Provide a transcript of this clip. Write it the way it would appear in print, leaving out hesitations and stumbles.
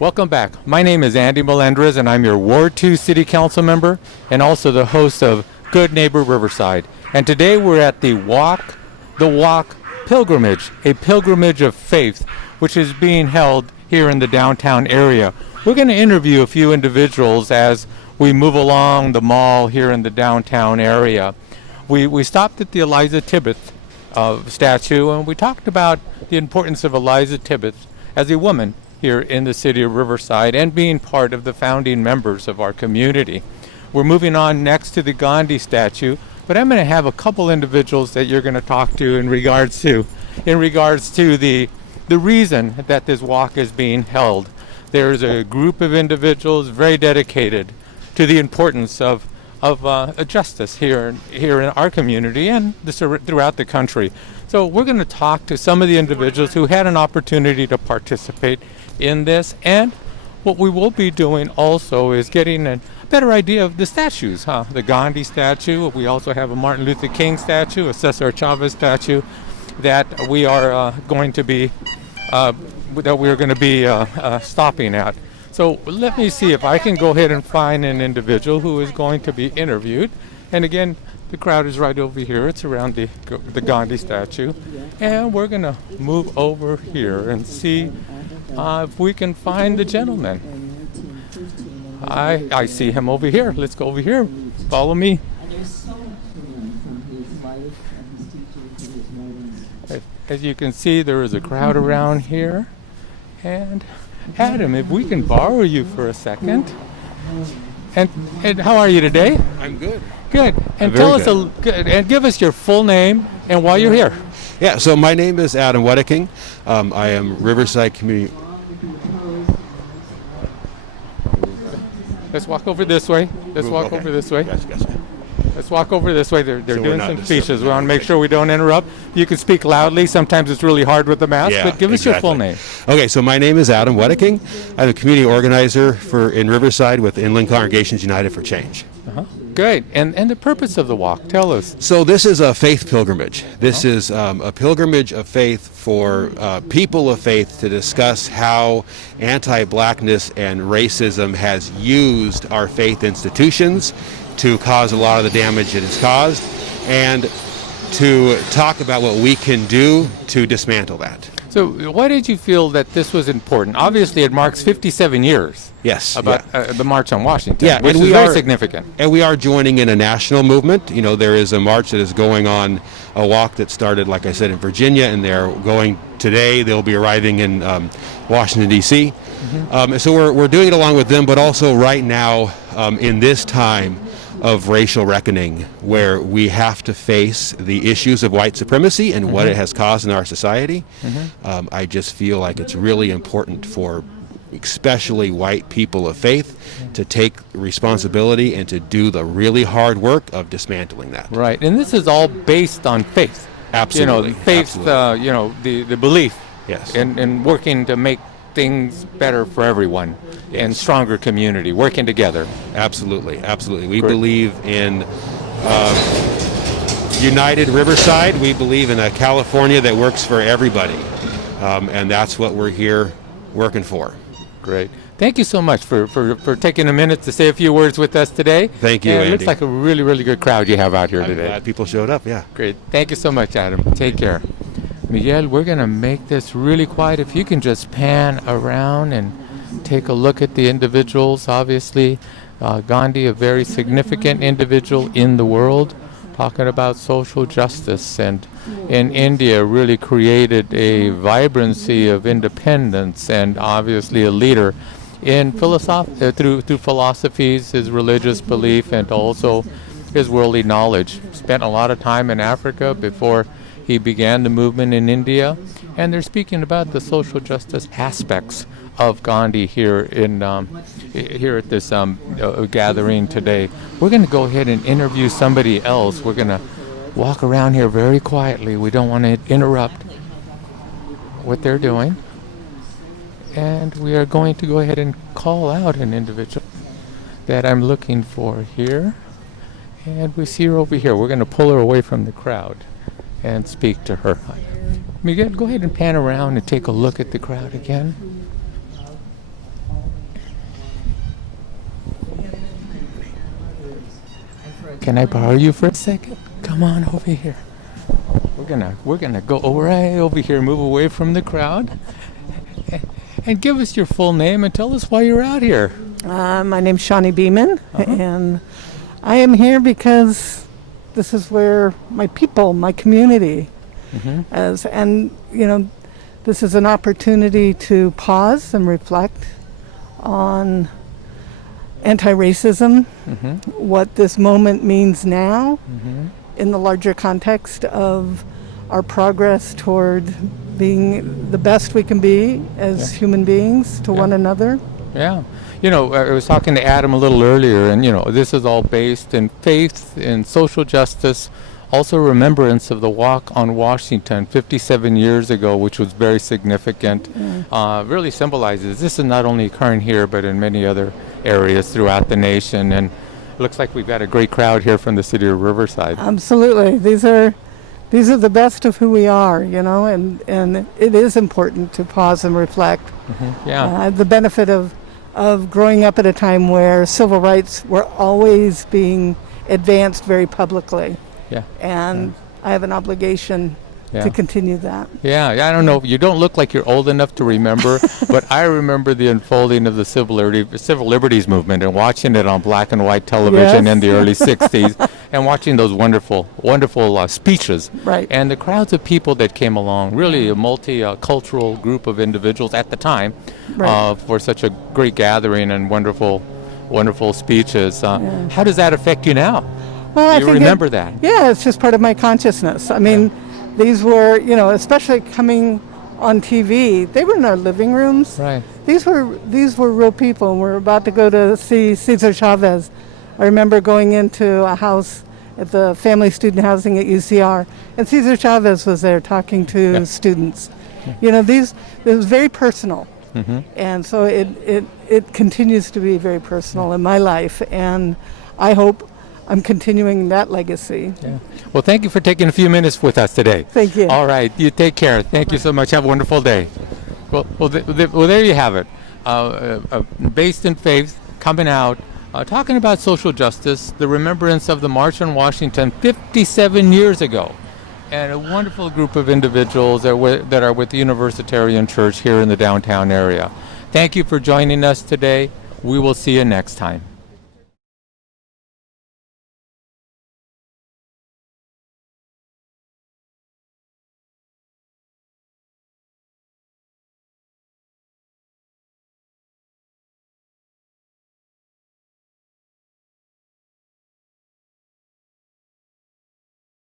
Welcome back. My name is Andy Melendrez, and I'm your Ward 2 City Council member and also the host of Good Neighbor Riverside. And today we're at the Walk Pilgrimage, a pilgrimage of faith, which is being held here in the downtown area. We're going to interview a few individuals as we move along the mall here in the downtown area. We stopped at the Eliza Tibbet statue, and we talked about the importance of Eliza Tibbet as a woman here in the city of Riverside and being part of the founding members of our community. We're moving on next to the Gandhi statue, but I'm going to have a couple individuals that you're going to talk to in regards to the reason that this walk is being held. There's a group of individuals very dedicated to the importance of justice here in our community and throughout the country. So we're going to talk to some of the individuals who had an opportunity to participate in this, and what we will be doing also is getting a better idea of the statues, the Gandhi statue. We also have a Martin Luther King statue, a Cesar Chavez statue that we are going to be stopping at. So let me see if I can go ahead and find an individual who is going to be interviewed. And again, the crowd is right over here. It's around the Gandhi statue. And we're going to move over here and see if we can find the gentleman. I see him over here. Let's go over here. Follow me. As you can see, there is a crowd around here. And Adam, if we can borrow you for a second. And how are you today? I'm good. Good. And tell us and give us your full name and why you're here. Yeah, so my name is Adam Wedeking. I am Riverside Community. Let's walk over this way. Let's walk over this way. Gotcha. Let's walk over this way. They're So doing some speeches. We want to make sure we don't interrupt. You can speak loudly. Sometimes it's really hard with the mask, but give us your full name. Okay, so my name is Adam Wedeking. I'm a community organizer in Riverside with Inland Congregations United for Change. Great. And the purpose of the walk, tell us. So this is a faith pilgrimage. This is a pilgrimage of faith for people of faith to discuss how anti-blackness and racism has used our faith institutions to cause a lot of the damage it has caused, and to talk about what we can do to dismantle that. So why did you feel that this was important? Obviously, it marks 57 years. Yes. About the March on Washington, and which is very significant. And we are joining in a national movement. You know, there is a march that is going on, a walk that started, like I said, in Virginia, and they're going today. They'll be arriving in Washington, D.C. So we're doing it along with them, but also right now in this time of racial reckoning, where we have to face the issues of white supremacy and what it has caused in our society. I just feel like it's really important for especially white people of faith to take responsibility and to do the really hard work of dismantling that. Right, and this is all based on faith. Absolutely. Faith, Absolutely. The belief Yes. in working to make things better for everyone and stronger community, working together. Absolutely. We believe in United Riverside. We believe in a California that works for everybody. And that's what we're here working for. Great. Thank you so much for taking a minute to say a few words with us today. Thank you, It Andy. looks like a really, really good crowd you have out here I'm today. glad people showed up, yeah. Great. Thank you so much, Adam. Take care. Miguel, we're going to make this really quiet. If you can just pan around and take a look at the individuals. Obviously, Gandhi, a very significant individual in the world, talking about social justice, and in India really created a vibrancy of independence, and obviously a leader in through philosophies, his religious belief, and also his worldly knowledge. Spent a lot of time in Africa before he began the movement in India, and they're speaking about the social justice aspects of Gandhi here at this gathering today. We're going to go ahead and interview somebody else. We're going to walk around here very quietly. We don't want to interrupt what they're doing. And we are going to go ahead and call out an individual that I'm looking for here. And we see her over here. We're going to pull her away from the crowd and speak to her. Miguel, go ahead and pan around and take a look at the crowd again. Can I borrow you for a second? Come on over here. We're gonna go right over here, move away from the crowd, and give us your full name and tell us why you're out here. My name's Shawnee Beeman, and I am here because this is where my people, my community, this is an opportunity to pause and reflect on anti-racism, what this moment means now in the larger context of our progress toward being the best we can be as human beings to one another. Yeah. I was talking to Adam a little earlier, and, this is all based in faith, in social justice, also remembrance of the walk on Washington 57 years ago, which was very significant. Really symbolizes this is not only occurring here, but in many other areas throughout the nation. And it looks like we've got a great crowd here from the city of Riverside. Absolutely. These are the best of who we are, and it is important to pause and reflect. The benefit of growing up at a time where civil rights were always being advanced very publicly. And I have an obligation to continue that. I don't know. You don't look like you're old enough to remember, but I remember the unfolding of the civil liberties movement and watching it on black and white television in the early 60s and watching those wonderful speeches. Right. And the crowds of people that came along, really a multicultural group of individuals at the time for such a great gathering and wonderful speeches. How does that affect you now? Well, I think remember that? Yeah, it's just part of my consciousness. I mean, these were, especially coming on TV, they were in our living rooms. Right. These were real people, and we're about to go to see Cesar Chavez. I remember going into a house at the family student housing at UCR, and Cesar Chavez was there talking to students. It was very personal. And so it continues to be very personal in my life, and I hope I'm continuing that legacy. Well, thank you for taking a few minutes with us today. Thank you. All right. You take care. Thank you so much. Have a wonderful day. Well, there you have it. Based in faith, coming out, talking about social justice, the remembrance of the March on Washington 57 years ago, and a wonderful group of individuals that are with the Universitarian Church here in the downtown area. Thank you for joining us today. We will see you next time.